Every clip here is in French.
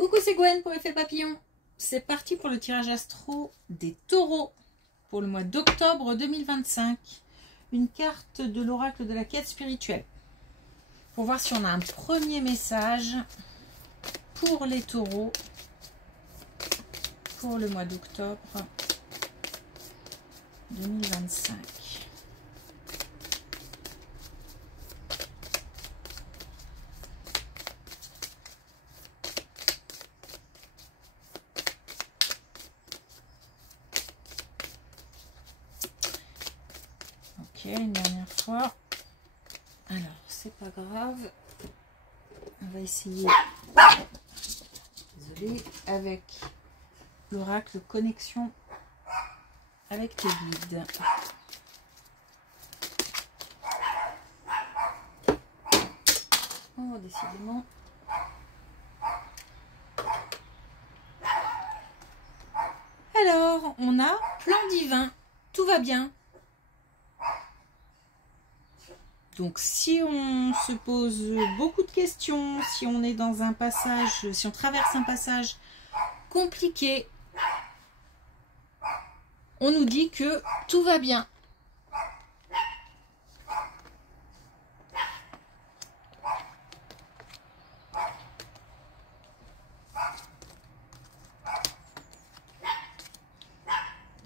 Coucou, c'est Gwen pour Effet Papillon. C'est parti pour le tirage astro des taureaux pour le mois d'octobre 2025. Une carte de l'oracle de la quête spirituelle. Pour voir si on a un premier message pour les taureaux pour le mois d'octobre 2025. Ok, une dernière fois. Alors, c'est pas grave. On va essayer, désolée, avec l'oracle connexion avec tes guides. Oh, décidément. Alors, on a plan divin. Tout va bien. Donc, si on se pose beaucoup de questions, si on est dans un passage, si on traverse un passage compliqué, on nous dit que tout va bien.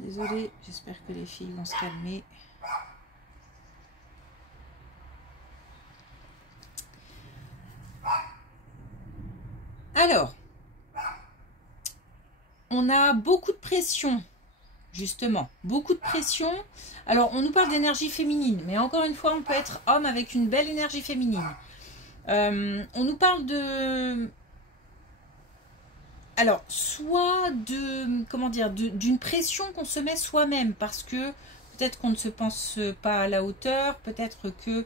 Désolée, j'espère que les filles vont se calmer. Alors, on a beaucoup de pression, justement, beaucoup de pression. Alors, on nous parle d'énergie féminine, mais encore une fois, on peut être homme avec une belle énergie féminine. On nous parle de... Alors, soit de, comment dire, d'une pression qu'on se met soi-même, parce que peut-être qu'on ne se pense pas à la hauteur, peut-être que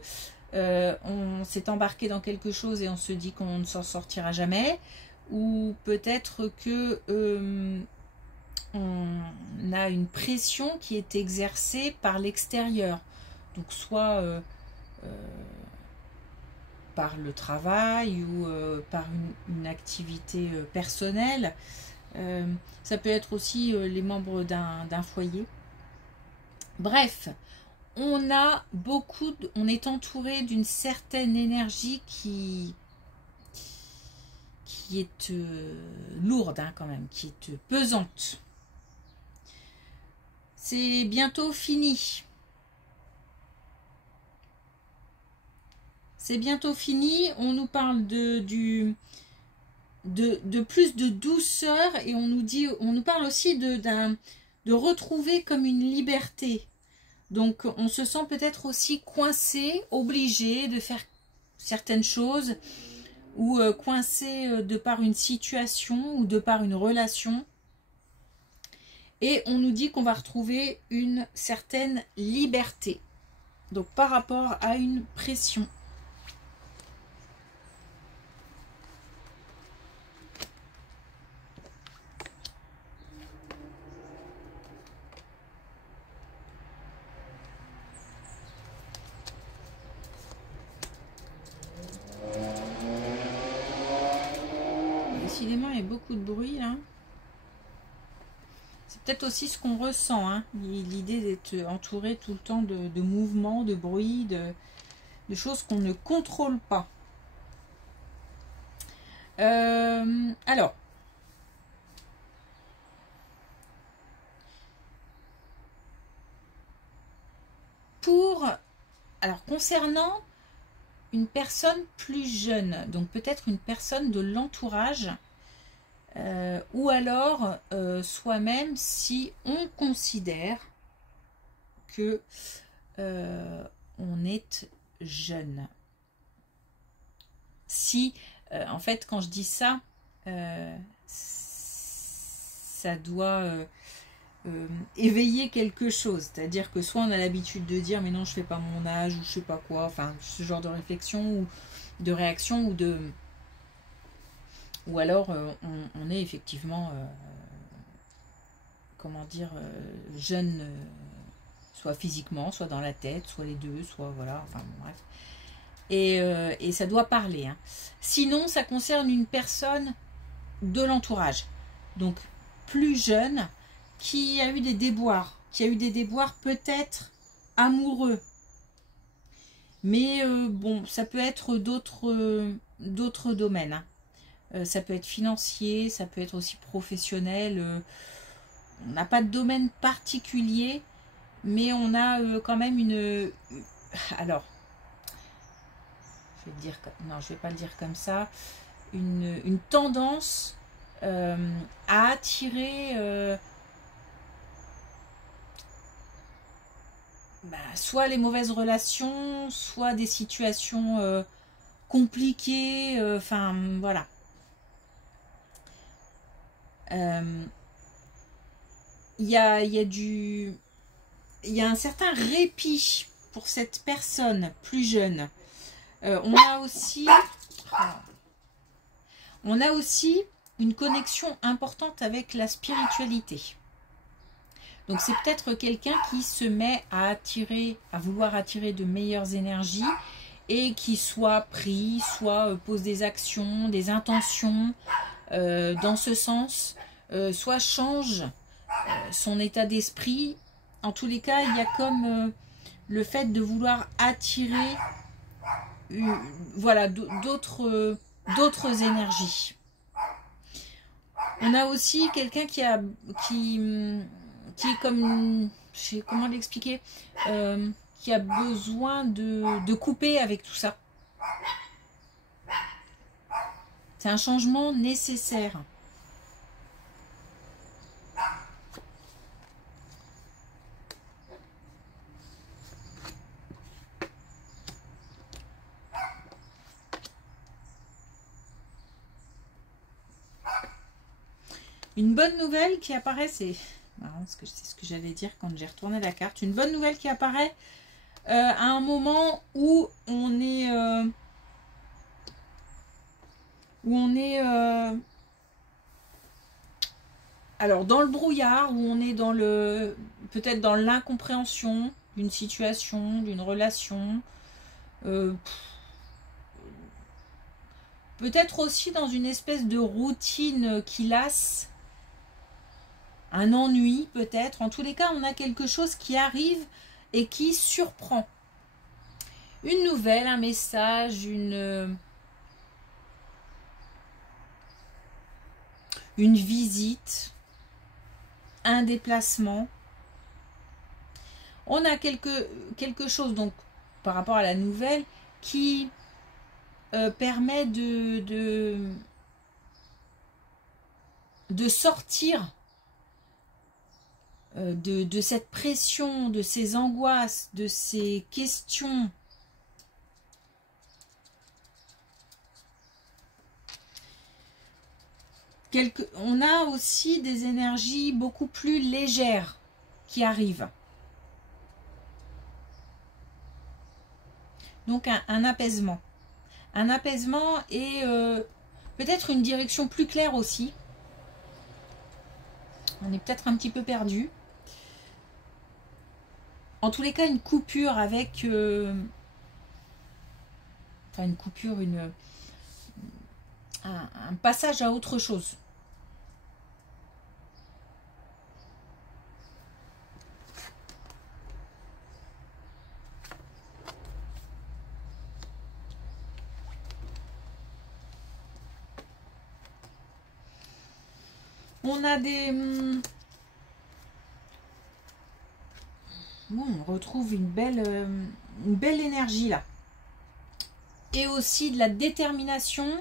on s'est embarqué dans quelque chose et on se dit qu'on ne s'en sortira jamais, ou peut-être que on a une pression qui est exercée par l'extérieur, donc soit par le travail ou par une activité personnelle. Ça peut être aussi les membres d'un foyer. Bref, on a beaucoup, on est entouré d'une certaine énergie qui est lourde, hein, quand même, qui est pesante. C'est bientôt fini. C'est bientôt fini. On nous parle de plus de douceur et on nous parle aussi de retrouver comme une liberté. Donc on se sent peut-être aussi coincé, obligé de faire certaines choses ou coincé de par une situation ou de par une relation. Et on nous dit qu'on va retrouver une certaine liberté. Donc par rapport à une pression. Décidément, il y a beaucoup de bruit là. C'est peut-être aussi ce qu'on ressent, hein, l'idée d'être entouré tout le temps de mouvements, de bruit, de choses qu'on ne contrôle pas. Alors, concernant une personne plus jeune, donc peut-être une personne de l'entourage, ou alors soi-même si on considère que on est jeune. Si, en fait, quand je dis ça, ça doit éveiller quelque chose. C'est-à-dire que soit on a l'habitude de dire mais non, je fais pas mon âge, ou je sais pas quoi, enfin ce genre de réflexion ou de réaction ou alors on est effectivement comment dire jeune, soit physiquement, soit dans la tête, soit les deux, soit voilà, enfin bon, bref. Et ça doit parler, hein. Sinon ça concerne une personne de l'entourage. Donc plus jeune, qui a eu des déboires, peut-être amoureux. Mais bon, ça peut être d'autres domaines. Ça peut être financier, ça peut être aussi professionnel. On n'a pas de domaine particulier, mais on a quand même une... Alors, je vais dire, non, je vais pas le dire comme ça. Une tendance à attirer soit les mauvaises relations, soit des situations compliquées. Enfin, voilà. Il y a un certain répit pour cette personne plus jeune. On a aussi une connexion importante avec la spiritualité. Donc c'est peut-être quelqu'un qui se met à vouloir attirer de meilleures énergies et qui soit prie, soit pose des actions, des intentions dans ce sens, soit change son état d'esprit. En tous les cas, il y a comme le fait de vouloir attirer voilà, d'autres énergies. On a aussi quelqu'un qui est comme, je sais comment l'expliquer, qui a besoin de couper avec tout ça. C'est un changement nécessaire. Une bonne nouvelle qui apparaît, c'est marrant parce que c'est ce que j'allais dire quand j'ai retourné la carte. Une bonne nouvelle qui apparaît à un moment où on est alors dans le brouillard, où on est dans peut-être dans l'incompréhension d'une situation, d'une relation. Peut-être aussi dans une espèce de routine qui lasse. Un ennui peut-être. En tous les cas, on a quelque chose qui arrive et qui surprend. Une nouvelle, un message, une visite, un déplacement. On a quelque chose donc par rapport à la nouvelle qui permet de sortir de cette pression, de ces angoisses, de ces questions. On a aussi des énergies beaucoup plus légères qui arrivent. Donc un apaisement. Un apaisement et peut-être une direction plus claire aussi. On est peut-être un petit peu perdu. En tous les cas, une coupure avec... enfin, une coupure, un passage à autre chose. On a des... Bon, on retrouve une belle énergie là. Et aussi de la détermination,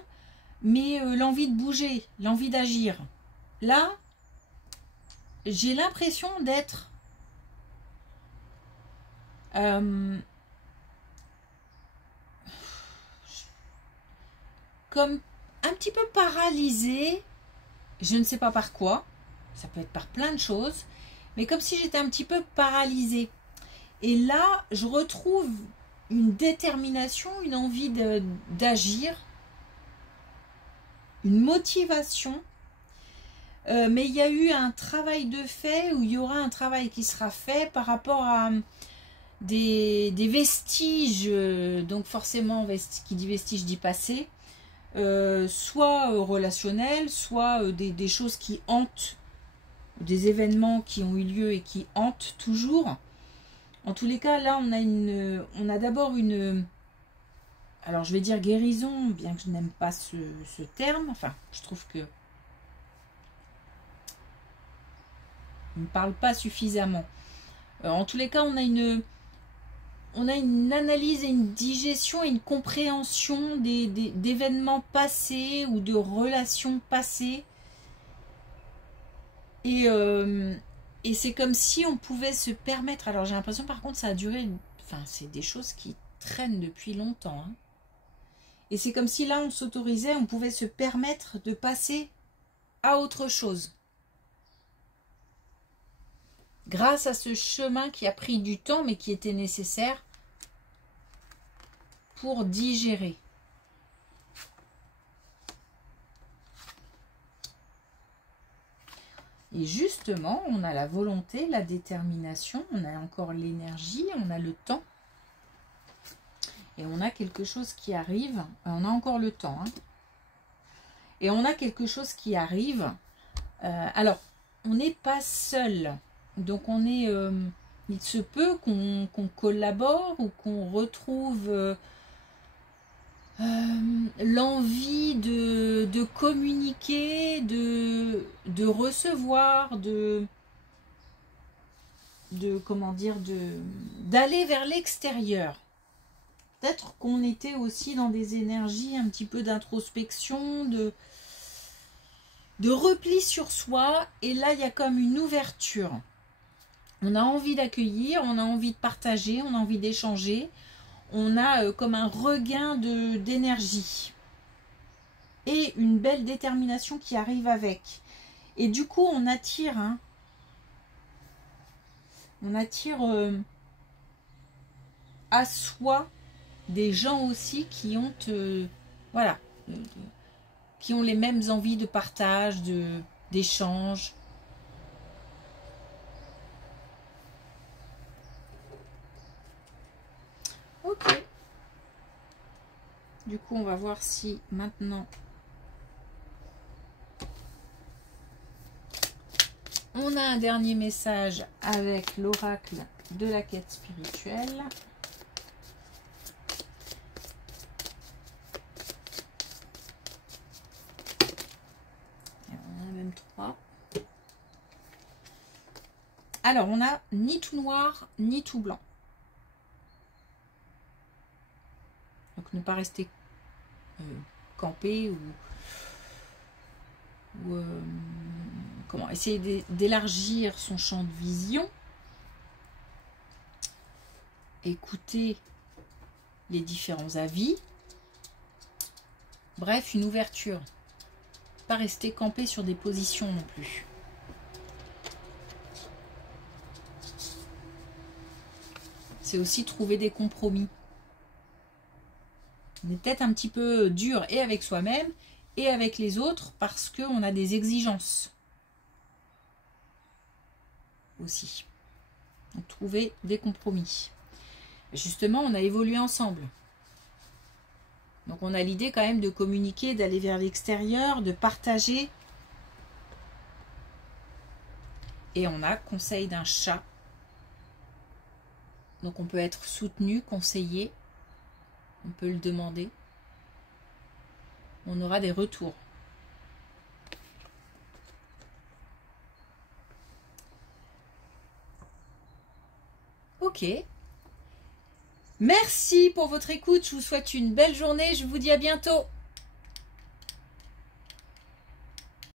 mais l'envie de bouger, l'envie d'agir. Là, j'ai l'impression d'être comme un petit peu paralysée. Je ne sais pas par quoi. Ça peut être par plein de choses. Mais comme si j'étais un petit peu paralysée. Et là, je retrouve une détermination, une envie d'agir, une motivation. Mais il y a eu un travail de fait, ou il y aura un travail qui sera fait par rapport à des vestiges. Donc forcément, qui dit vestige dit passé. soit relationnelles, soit des choses qui hantent, des événements qui ont eu lieu et qui hantent toujours. En tous les cas, là, on a d'abord une, alors je vais dire guérison, bien que je n'aime pas ce terme. Enfin, je trouve que il ne parle pas suffisamment. En tous les cas, on a une analyse et une digestion et une compréhension d'événements passés ou de relations passées. Et c'est comme si on pouvait se permettre. Alors j'ai l'impression par contre ça a duré. Enfin, c'est des choses qui traînent depuis longtemps. Hein. Et c'est comme si là on s'autorisait, on pouvait se permettre de passer à autre chose. Grâce à ce chemin qui a pris du temps mais qui était nécessaire pour digérer. Et justement, on a la volonté, la détermination, on a encore l'énergie, on a le temps. Et on a quelque chose qui arrive. On a encore le temps. Hein. Et on a quelque chose qui arrive. Alors, on n'est pas seul. Donc, on est... il se peut qu'on collabore ou qu'on retrouve... l'envie de communiquer, de recevoir, comment dire, d'aller vers l'extérieur. Peut-être qu'on était aussi dans des énergies un petit peu d'introspection, de repli sur soi. Et là, il y a comme une ouverture. On a envie d'accueillir, on a envie de partager, on a envie d'échanger. On a comme un regain d'énergie et une belle détermination qui arrive avec. Et du coup, on attire à soi des gens aussi qui ont, voilà, qui ont les mêmes envies de partage, d'échange. Ok. Du coup, on va voir si maintenant on a un dernier message avec l'oracle de la quête spirituelle. Et on en a même 3. Alors, on a ni tout noir, ni tout blanc. Donc, ne pas rester campé ou comment essayer d'élargir son champ de vision, écouter les différents avis, bref, une ouverture, pas rester campé sur des positions non plus. C'est aussi trouver des compromis. On est peut-être un petit peu dur et avec soi-même et avec les autres parce qu'on a des exigences aussi. Donc, trouver des compromis. Justement, on a évolué ensemble. Donc, on a l'idée quand même de communiquer, d'aller vers l'extérieur, de partager. Et on a conseil d'un chat. Donc, on peut être soutenu, conseillé. On peut le demander. On aura des retours. Ok. Merci pour votre écoute. Je vous souhaite une belle journée. Je vous dis à bientôt.